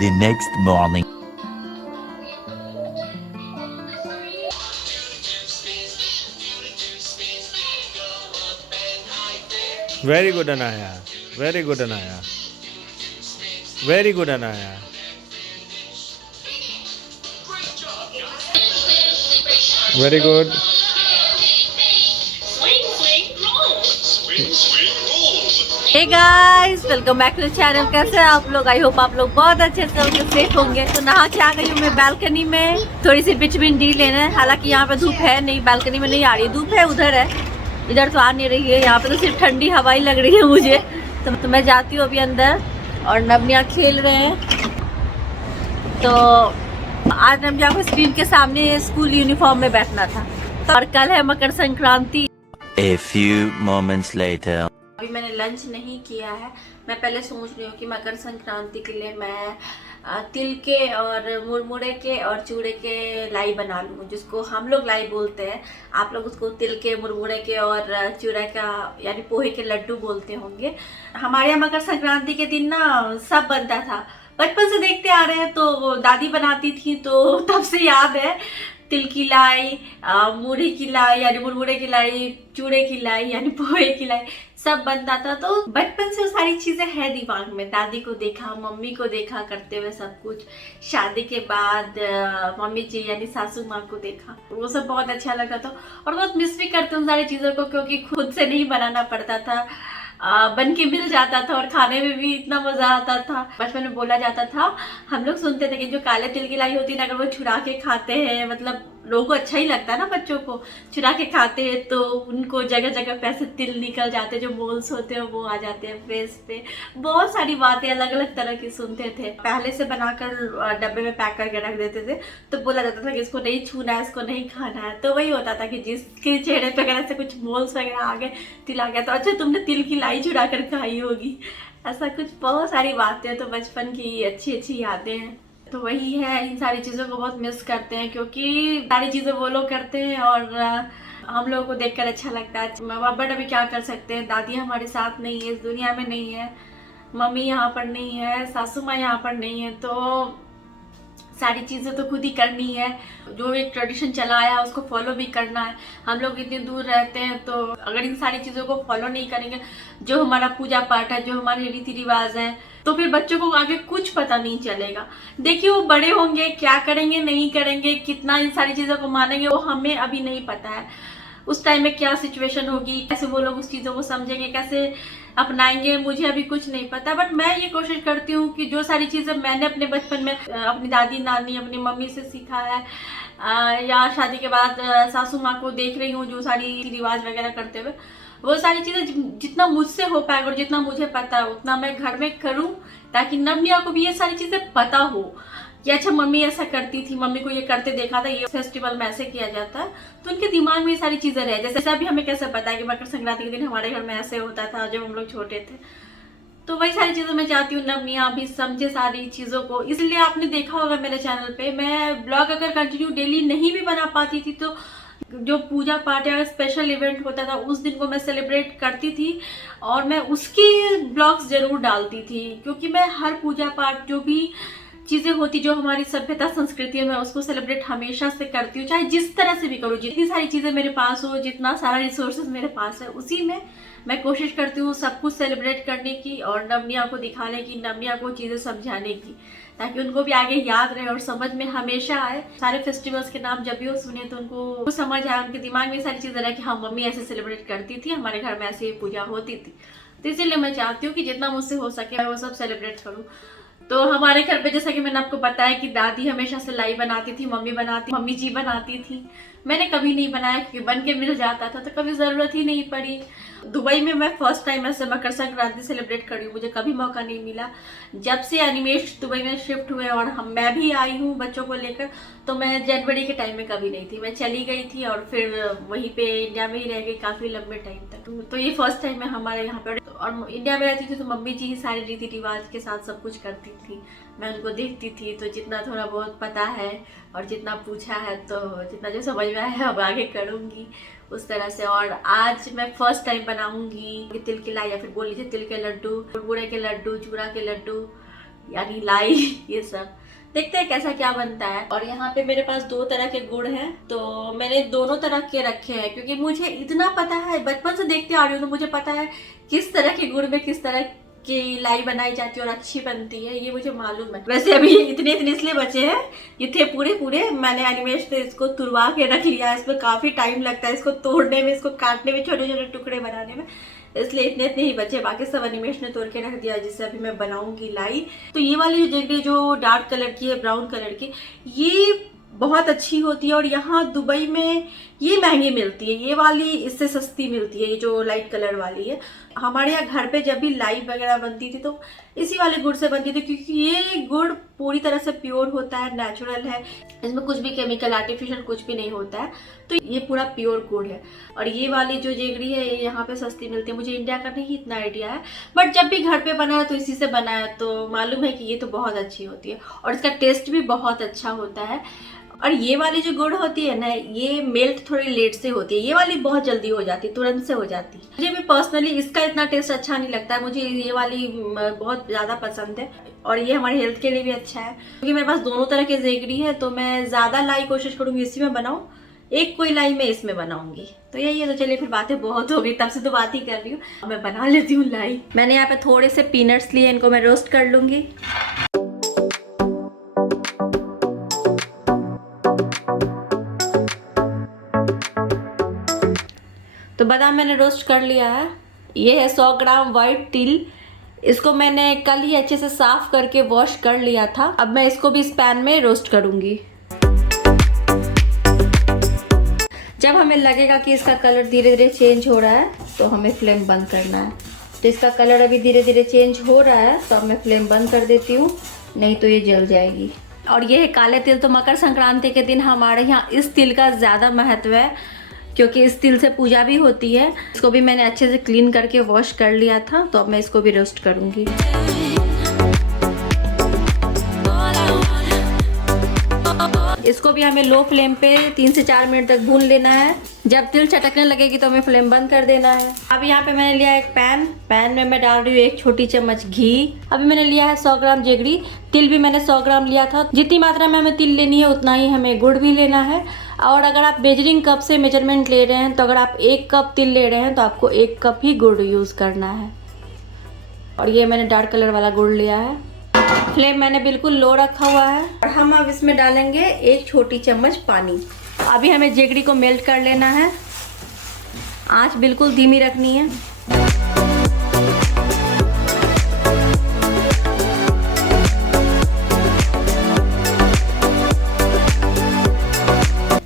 The next morning. Very good, Anaya. Very good, Anaya. Very good, Anaya. Very good. Hey guys, welcome back to the channel. कैसे हैं आप लोग? I hope आप लोग बहुत अच्छे से होंगे, सेफ होंगे। तो नहा के आ गई हूँ मैं बालकनी में, थोड़ी सी विटामिन डी लेना है। हालांकि यहाँ पे धूप है नहीं, बालकनी में नहीं आ रही धूप, है उधर है, इधर तो आ नहीं रही है। यहाँ पे तो सिर्फ ठंडी हवा ही लग रही है मुझे। तो मैं जाती हूँ अभी अंदर, और नवनिया खेल रहे हैं। तो आज नवनिया को स्क्रीन के सामने स्कूल यूनिफॉर्म में बैठना था, और कल है Makar Sankranti. A few moments later. अभी मैंने लंच नहीं किया है। मैं पहले सोच रही हूँ कि मकर संक्रांति के लिए मैं तिल के और मुरमुरे के और चूड़े के लाई बना लूँ, जिसको हम लोग लाई बोलते हैं। आप लोग उसको तिल के, मुरमुरे के और चूड़ा का यानी पोहे के लड्डू बोलते होंगे। हमारे यहाँ मकर संक्रांति के दिन ना सब बनता था, बचपन से देखते आ रहे हैं। तो दादी बनाती थी, तो तब से याद है। तिल की लाई, मूढ़ी की लाई यानी मुरमुरे की लाई, चूड़े की लाई यानी पोहे की लाई, सब बनता था। तो बचपन से वो सारी चीजें हैं दिमाग में। दादी को देखा, मम्मी को देखा करते हुए सब कुछ। शादी के बाद मम्मी जी यानी सासू माँ को देखा, वो सब बहुत अच्छा लगा था। और बहुत मिस भी करते उन सारी चीजों को, क्योंकि खुद से नहीं बनाना पड़ता था, बन के मिल जाता था, और खाने में भी इतना मजा आता था। बचपन में बोला जाता था, हम लोग सुनते थे कि जो काले तिल की लाई होती है ना, अगर वो चुरा के खाते हैं, मतलब लोगों को अच्छा ही लगता है ना, बच्चों को चुरा के खाते हैं तो उनको जगह जगह पे ऐसे तिल निकल जाते हैं, जो मोल्स होते हैं वो आ जाते हैं फेस पे। बहुत सारी बातें अलग अलग तरह की सुनते थे। पहले से बनाकर डब्बे में पैक करके रख देते थे, तो बोला जाता था कि इसको नहीं छूना है, इसको नहीं खाना है। तो वही होता था कि जिसके चेहरे पे अगर ऐसे कुछ मोल्स वगैरह आ गए, तिल आ गया, तो अच्छा तुमने तिल की लाई चुरा कर खाई होगी, ऐसा कुछ। बहुत सारी बातें तो बचपन की अच्छी अच्छी यादें हैं। तो वही है, इन सारी चीज़ों को बहुत मिस करते हैं, क्योंकि सारी चीज़ें वो लोग करते हैं और हम लोगों को देखकर अच्छा लगता है। बट अभी क्या कर सकते हैं, दादी हमारे साथ नहीं है, इस दुनिया में नहीं है, मम्मी यहाँ पर नहीं है, सासू माँ यहाँ पर नहीं है, तो सारी चीज़ें तो खुद ही करनी है। जो एक ट्रेडिशन चला आया उसको फॉलो भी करना है। हम लोग इतनी दूर रहते हैं, तो अगर इन सारी चीज़ों को फॉलो नहीं करेंगे, जो हमारा पूजा पाठ है, जो हमारे रीति रिवाज है, तो फिर बच्चों को आगे कुछ पता नहीं चलेगा। देखिए वो बड़े होंगे, क्या करेंगे नहीं करेंगे, कितना इन सारी चीज़ों को मानेंगे, वो हमें अभी नहीं पता है। उस टाइम में क्या सिचुएशन होगी, कैसे वो लोग उस चीज़ों को समझेंगे, कैसे अपनाएंगे, मुझे अभी कुछ नहीं पता। बट मैं ये कोशिश करती हूँ कि जो सारी चीज़ें मैंने अपने बचपन में अपनी दादी नानी, अपनी मम्मी से सीखा है, या शादी के बाद सासू माँ को देख रही हूँ जो सारी रिवाज वगैरह करते हुए, वो सारी चीज़ें जितना मुझसे हो पाएगा और जितना मुझे पता है उतना मैं घर में करूँ, ताकि नवनिया को भी ये सारी चीज़ें पता हो कि अच्छा मम्मी ऐसा करती थी, मम्मी को ये करते देखा था, ये फेस्टिवल में ऐसे किया जाता है। तो उनके दिमाग में ये सारी चीजें रहे। जैसे अभी हमें कैसे पता है कि मकर संक्रांति के दिन हमारे घर में ऐसे होता था जब हम लोग छोटे थे। तो वही सारी चीजें मैं चाहती हूँ नवनिया भी समझे सारी चीजों को। इसलिए आपने देखा होगा मेरे चैनल पे मैं ब्लॉग अगर कंटिन्यू डेली नहीं भी बना पाती थी, तो जो पूजा पाठ या स्पेशल इवेंट होता था उस दिन को मैं सेलिब्रेट करती थी, और मैं उसकी ब्लॉग्स जरूर डालती थी। क्योंकि मैं हर पूजा पाठ जो भी चीजें होती, जो हमारी सभ्यता संस्कृति है, मैं उसको सेलिब्रेट हमेशा से करती हूँ, चाहे जिस तरह से भी करूँ। जितनी सारी चीजें मेरे पास हो, जितना सारा रिसोर्सेज मेरे पास है, उसी में मैं कोशिश करती हूँ सब कुछ सेलिब्रेट करने की, और नवनिया को दिखाने की, नवनिया को चीजें समझाने की, ताकि उनको भी आगे याद रहे और समझ में हमेशा आए। सारे फेस्टिवल्स के नाम जब भी वो सुने तो उनको समझ आए, उनके दिमाग में सारी चीजें रहे कि हाँ मम्मी ऐसे सेलिब्रेट करती थी, हमारे घर में ऐसी पूजा होती थी। तो इसीलिए मैं चाहती हूँ कि जितना मुझसे हो सके मैं वो सब सेलिब्रेट करूँ। तो हमारे घर पे जैसा कि मैंने आपको बताया कि दादी हमेशा से लाई बनाती थी, मम्मी जी बनाती थी। मैंने कभी नहीं बनाया, क्योंकि बन के मिल जाता था, तो कभी जरूरत ही नहीं पड़ी। दुबई में मैं फर्स्ट टाइम ऐसे मकर संक्रांति सेलिब्रेट करी हूँ, मुझे कभी मौका नहीं मिला। जब से अनिमेश दुबई में शिफ्ट हुए और मैं भी आई हूँ बच्चों को लेकर, तो मैं जनवरी के टाइम में कभी नहीं थी। मैं चली गई थी और फिर वहीं पे इंडिया में ही रह गई काफी लंबे टाइम तक। तो ये फर्स्ट टाइम है हमारे यहाँ पे। और इंडिया में रहती थी तो मम्मी जी ही सारे रीति रिवाज के साथ सब कुछ करती थी, मैं उनको देखती थी। तो जितना थोड़ा बहुत पता है और जितना पूछा है, तो जितना जो समझ में आया है अब आगे करूँगी उस तरह से। और आज मैं फर्स्ट टाइम बनाऊंगी तिल की लाई, या फिर बोल लीजिए तिल के लड्डू, गुड़े के लड्डू, चूड़ा के लड्डू, यानी लाई ये सब देखते हैं कैसा क्या बनता है। और यहाँ पे मेरे पास 2 तरह के गुड़ हैं, तो मैंने दोनों तरह के रखे हैं क्योंकि मुझे इतना पता है, बचपन से देखते आ रही हूँ तो मुझे पता है किस तरह के गुड़ में किस तरह की लाई बनाई जाती है और अच्छी बनती है, ये मुझे मालूम है। वैसे अभी इतने इसलिए बचे हैं, ये थे पूरे मैंने एनिमेश से इसको तुड़वा के रख लिया। इसमें काफी टाइम लगता है इसको तोड़ने में, इसको काटने में, छोटे छोटे टुकड़े बनाने में, इसलिए इतने ही बचे। बाकी सब एनिमेश ने तोड़ के रख दिया जिससे अभी मैं बनाऊंगी लाई। तो ये वाली जो जगह जो डार्क कलर की है, ब्राउन कलर की, ये बहुत अच्छी होती है और यहाँ दुबई में ये महंगी मिलती है। ये वाली इससे सस्ती मिलती है, ये जो लाइट कलर वाली है। हमारे यहाँ घर पे जब भी लाई वगैरह बनती थी तो इसी वाले गुड़ से बनती थी क्योंकि ये गुड़ पूरी तरह से प्योर होता है, नेचुरल है, इसमें कुछ भी केमिकल आर्टिफिशियल कुछ भी नहीं होता है, तो ये पूरा प्योर गुड़ है। और ये वाली जो जेगरी है ये यहाँ पे सस्ती मिलती है। मुझे इंडिया का नहीं इतना आइडिया है, बट जब भी घर पे बनाया तो इसी से बनाया तो मालूम है कि ये तो बहुत अच्छी होती है और इसका टेस्ट भी बहुत अच्छा होता है। और ये वाली जो गुड़ होती है ना, ये मेल्ट थोड़ी लेट से होती है, ये वाली बहुत जल्दी हो जाती है, तुरंत से हो जाती है। मुझे भी पर्सनली इसका इतना टेस्ट अच्छा नहीं लगता है, मुझे ये वाली बहुत ज़्यादा पसंद है और ये हमारे हेल्थ के लिए भी अच्छा है। क्योंकि मेरे पास दोनों तरह की जेगरी है तो मैं ज़्यादा लाई कोशिश करूँगी इसी में बनाऊँ, एक कोई लाई मैं इसमें बनाऊंगी। तो यही है। तो चलिए फिर बातें बहुत हो गई, तब से तो बात ही कर रही हूँ, मैं बना लेती हूँ लाई। मैंने यहाँ पे थोड़े से पीनट्स लिए, इनको मैं रोस्ट कर लूँगी। तो बादाम मैंने रोस्ट कर लिया है। ये है 100 ग्राम वाइट तिल, इसको मैंने कल ही अच्छे से साफ करके वॉश कर लिया था। अब मैं इसको भी इस पैन में रोस्ट करूंगी। जब हमें लगेगा कि इसका कलर धीरे धीरे चेंज हो रहा है तो हमें फ्लेम बंद करना है। तो इसका कलर अभी धीरे धीरे चेंज हो रहा है तो अब मैं फ्लेम बंद कर देती हूँ, नहीं तो ये जल जाएगी। और ये है काले तिल। तो मकर संक्रांति के दिन हमारे यहाँ इस तिल का ज़्यादा महत्व है क्योंकि इस तिल से पूजा भी होती है। इसको भी मैंने अच्छे से क्लीन करके वॉश कर लिया था, तो अब मैं इसको भी रोस्ट करूँगी। इसको भी हमें लो फ्लेम पे 3 से 4 मिनट तक भून लेना है। जब तिल चटकने लगेगी तो हमें फ्लेम बंद कर देना है। अब यहाँ पे मैंने लिया एक पैन में मैं डाल रही हूँ 1 छोटी चम्मच घी। अभी मैंने लिया है 100 ग्राम जेगरी, तिल भी मैंने 100 ग्राम लिया था। जितनी मात्रा में हमें तिल लेनी है उतना ही हमें गुड़ भी लेना है। और अगर आप मेजरिंग कप से मेजरमेंट ले रहे हैं तो अगर आप 1 कप तिल ले रहे हैं तो आपको 1 कप ही गुड़ यूज़ करना है। और ये मैंने डार्क कलर वाला गुड़ लिया है। फ्लेम मैंने बिल्कुल लो रखा हुआ है और हम अब इसमें डालेंगे 1 छोटी चम्मच पानी। अभी हमें जेगरी को मेल्ट कर लेना है, आंच बिल्कुल धीमी रखनी है।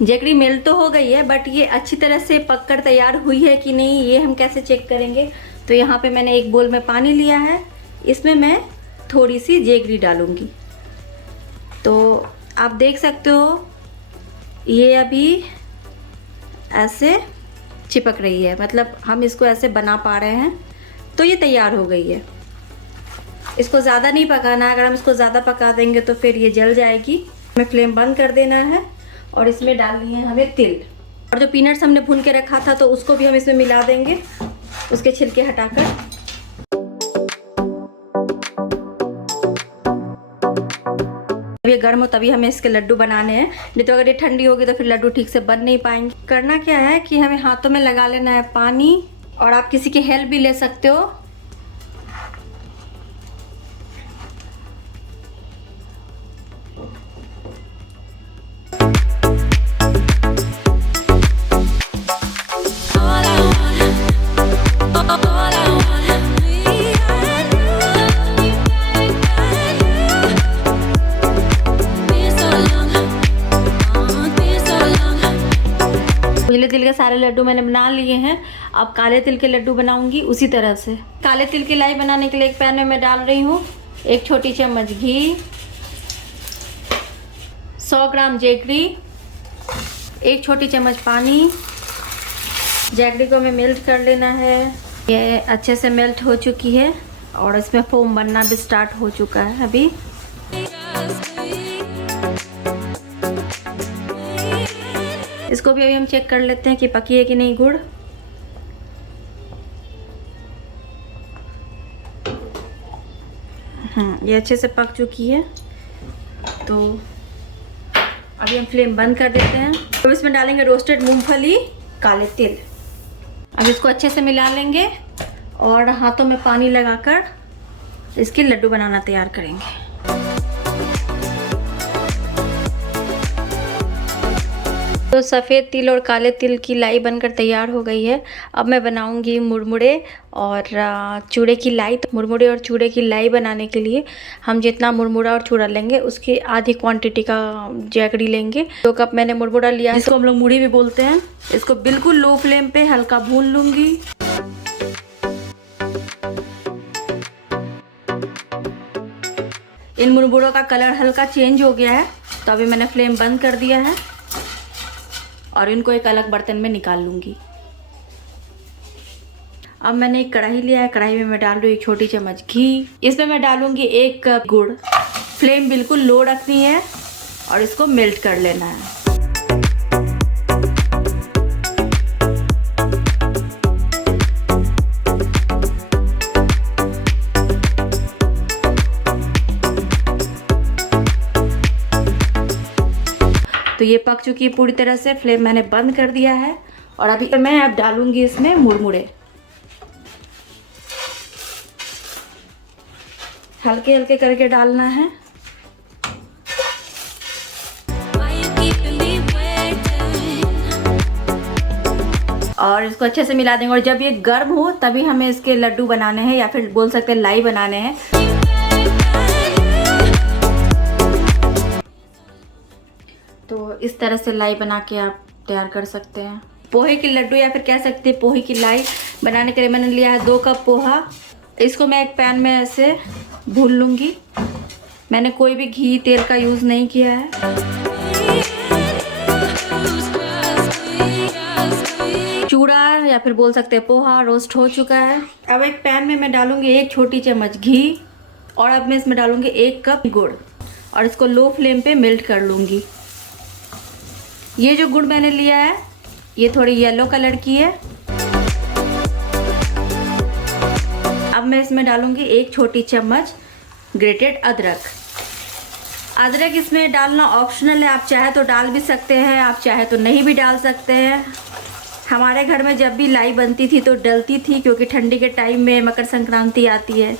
जेगरी मेल्ट तो हो गई है बट ये अच्छी तरह से पककर तैयार हुई है कि नहीं ये हम कैसे चेक करेंगे। तो यहाँ पे मैंने एक बोल में पानी लिया है, इसमें मैं थोड़ी सी जेगरी डालूंगी। तो आप देख सकते हो ये अभी ऐसे चिपक रही है, मतलब हम इसको ऐसे बना पा रहे हैं, तो ये तैयार हो गई है। इसको ज़्यादा नहीं पकाना है, अगर हम इसको ज़्यादा पका देंगे तो फिर ये जल जाएगी। हमें फ्लेम बंद कर देना है और इसमें डालनी है हमें तिल। और जो पीनट्स हमने भून के रखा था तो उसको भी हम इसमें मिला देंगे, उसके छिलके हटाकर। जब ये गर्म हो तभी हमें इसके लड्डू बनाने हैं, नहीं तो अगर ये ठंडी होगी तो फिर लड्डू ठीक से बन नहीं पाएंगे। करना क्या है कि हमें हाथों में लगा लेना है पानी, और आप किसी की हेल्प भी ले सकते हो। उजले तिल के सारे लड्डू मैंने बना लिए हैं। अब काले तिल के लड्डू बनाऊंगी उसी तरह से। काले तिल की लाई बनाने के लिए एक पैन में मैं डाल रही हूँ 1 छोटी चम्मच घी, 100 ग्राम जेगरी, 1 छोटी चम्मच पानी। जेगरी को हमें मेल्ट कर लेना है। ये अच्छे से मेल्ट हो चुकी है और इसमें फोम बनना भी स्टार्ट हो चुका है अभी। इसको भी अभी हम चेक कर लेते हैं कि पकी है कि नहीं गुड़। ये अच्छे से पक चुकी है। तो अभी हम फ्लेम बंद कर देते हैं। अब इसमें डालेंगे रोस्टेड मूंगफली, काले तिल। अब इसको अच्छे से मिला लेंगे और हाथों में पानी लगाकर इसके लड्डू बनाना तैयार करेंगे। तो सफ़ेद तिल और काले तिल की लाई बनकर तैयार हो गई है। अब मैं बनाऊंगी मुरमुरे और चूड़े की लाई। तो मुरमुरे और चूड़े की लाई बनाने के लिए हम जितना मुरमुरा और चूड़ा लेंगे उसकी आधी क्वांटिटी का जैगरी लेंगे। 2 कप मैंने मुरमुरा लिया है, जिसको हम लोग मुड़ी भी बोलते हैं। इसको बिल्कुल लो फ्लेम पे हल्का भून लूँगी। इन मुरमुरों का कलर हल्का चेंज हो गया है, तो अभी मैंने फ्लेम बंद कर दिया है और इनको एक अलग बर्तन में निकाल लूँगी। अब मैंने एक कढ़ाई लिया है, कढ़ाई में मैं डाल रही हूँ 1 छोटी चम्मच घी। इसमें मैं डालूँगी 1 कप गुड़। फ्लेम बिल्कुल लो रखनी है और इसको मेल्ट कर लेना है। तो ये पक चुकी है पूरी तरह से। फ्लेम मैंने बंद कर दिया है और अभी मैं डालूंगी इसमें मुरमुरे। हल्के हल्के करके डालना है। और इसको अच्छे से मिला देंगे और जब ये गर्म हो तभी हमें इसके लड्डू बनाने हैं, या फिर बोल सकते हैं लाई बनाने हैं। तो इस तरह से लाई बना के आप तैयार कर सकते हैं। पोहे के लड्डू या फिर कह सकते हैं पोहे की लाई बनाने के लिए मैंने लिया है 2 कप पोहा। इसको मैं एक पैन में ऐसे भून लूँगी। मैंने कोई भी घी तेल का यूज़ नहीं किया है। चूड़ा या फिर बोल सकते हैं पोहा रोस्ट हो चुका है। अब एक पैन में मैं डालूँगी 1 छोटी चम्मच घी और अब मैं इसमें डालूँगी 1 कप गुड़ और इसको लो फ्लेम पे मेल्ट कर लूँगी। ये जो गुड़ मैंने लिया है ये थोड़ी येलो कलर की है। अब मैं इसमें डालूंगी 1 छोटी चम्मच ग्रेटेड अदरक। अदरक इसमें डालना ऑप्शनल है, आप चाहे तो डाल भी सकते हैं, आप चाहे तो नहीं भी डाल सकते हैं। हमारे घर में जब भी लाई बनती थी तो डलती थी, क्योंकि ठंडी के टाइम में मकर संक्रांति आती है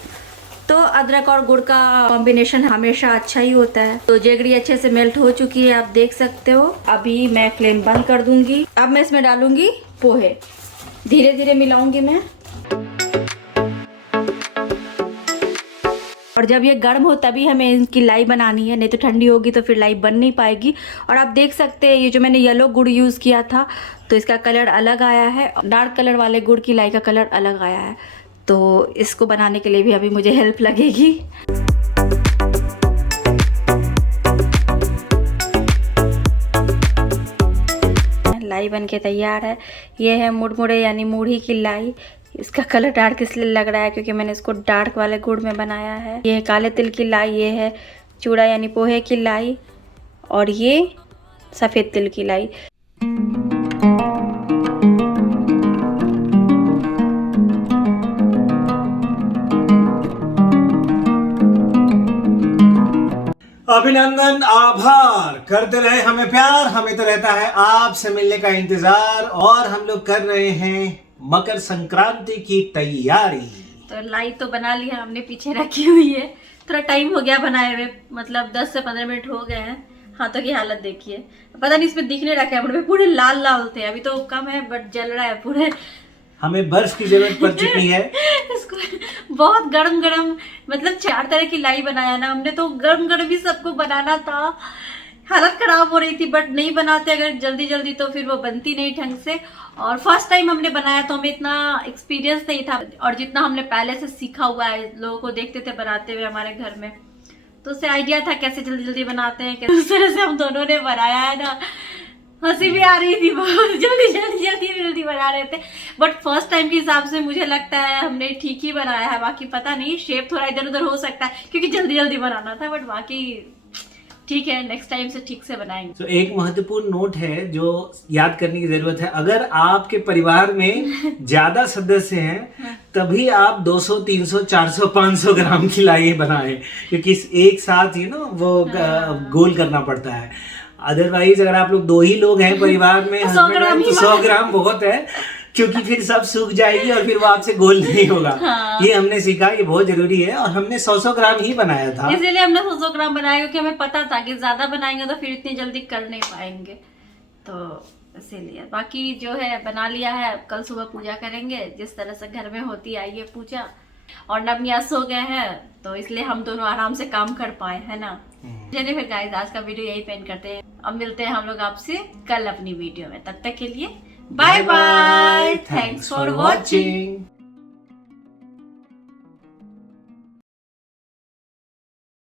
तो अदरक और गुड़ का कॉम्बिनेशन हमेशा अच्छा ही होता है। तो जैगरी अच्छे से मेल्ट हो चुकी है, आप देख सकते हो। अभी मैं फ्लेम बंद कर दूंगी। अब मैं इसमें डालूंगी पोहे। धीरे धीरे मिलाऊंगी मैं। और जब ये गर्म हो तभी हमें इनकी लाई बनानी है, नहीं तो ठंडी होगी तो फिर लाई बन नहीं पाएगी। और आप देख सकते हैं ये जो मैंने येलो गुड़ यूज़ किया था तो इसका कलर अलग आया है, डार्क कलर वाले गुड़ की लाई का कलर अलग आया है। तो इसको बनाने के लिए भी अभी मुझे हेल्प लगेगी। लाई बनके तैयार है। ये है मुरमुरे यानी मूढ़ी की लाई। इसका कलर डार्क इसलिए लग रहा है क्योंकि मैंने इसको डार्क वाले गुड़ में बनाया है। ये है काले तिल की लाई, ये है चूड़ा यानी पोहे की लाई और ये सफ़ेद तिल की लाई। अभिनंदन, आभार। करते रहे हमें प्यार, हमें तो रहता है आपसे मिलने का इंतजार। और हम लोग कर रहे हैं मकर संक्रांति की तैयारी। तो लाई तो बना ली है हमने, पीछे रखी हुई है। थोड़ा टाइम हो गया बनाए हुए, मतलब 10 से 15 मिनट हो गए हैं। हाथों की हालत देखिए, पता नहीं इसमें दिखने रखे हैं, पूरे लाल लाल थे। अभी तो कम है बट जल रहा है पूरे। हमें बर्फ की जरूरत पड़ चुकी है। इसको बहुत गरम गरम, मतलब 4 तरह की लाई बनाया ना हमने, तो गरम गरम ही सबको बनाना था। हालत खराब हो रही थी बट नहीं बनाते अगर जल्दी जल्दी तो फिर वो बनती नहीं ढंग से। और फर्स्ट टाइम हमने बनाया तो हमें इतना एक्सपीरियंस नहीं था, और जितना हमने पहले से सीखा हुआ है, लोगों को देखते थे बनाते हुए हमारे घर में, तो उससे आइडिया था कैसे जल्दी जल्दी बनाते हैं। उस तरह से हम दोनों ने बनाया है ना, हंसी भी आ रही थी, बहुत जल्दी बना रहे थे। बट फर्स्ट टाइम के हिसाब से मुझे लगता है हमने ठीक ही बनाया है। बाकी पता नहीं, शेप थोड़ा इधर उधर हो सकता है क्योंकि जल्दी जल्दी बनाना था, बट बाकी ठीक है, नेक्स्ट टाइम से ठीक से बनाएंगे। तो एक महत्वपूर्ण नोट है जो याद करने की जरूरत है, अगर आपके परिवार में ज्यादा सदस्य हैं तभी आप 200, 300, 400, 500 ग्राम की लाई बनाएं, क्योंकि एक साथ ही ना वो गोल करना पड़ता है। अदरवाइज अगर आप लोग 2 ही लोग हैं परिवार में, 100 ग्राम तो 100 ग्राम बहुत है, क्योंकि फिर सब सूख जाएगी और फिर वो आपसे गोल नहीं होगा। ये हमने सीखा, ये बहुत जरूरी है, और हमने 100 ग्राम ही बनाया था। इसीलिए हमने 100 ग्राम बनाया, क्योंकि हमें पता था कि ज्यादा बनाएंगे तो फिर इतनी जल्दी कर नहीं पाएंगे, तो इसीलिए। बाकी जो है बना लिया है, कल सुबह पूजा करेंगे जिस तरह से घर में होती आई है पूजा। और नवनिया सो गए हैं तो इसलिए हम दोनों आराम से काम कर पाए, है ना। चलिए फिर गाइस, आज का वीडियो यही पेंड करते हैं। अब मिलते हैं हम लोग आपसे कल अपनी वीडियो में, तब तक के लिए bye bye, thanks for watching.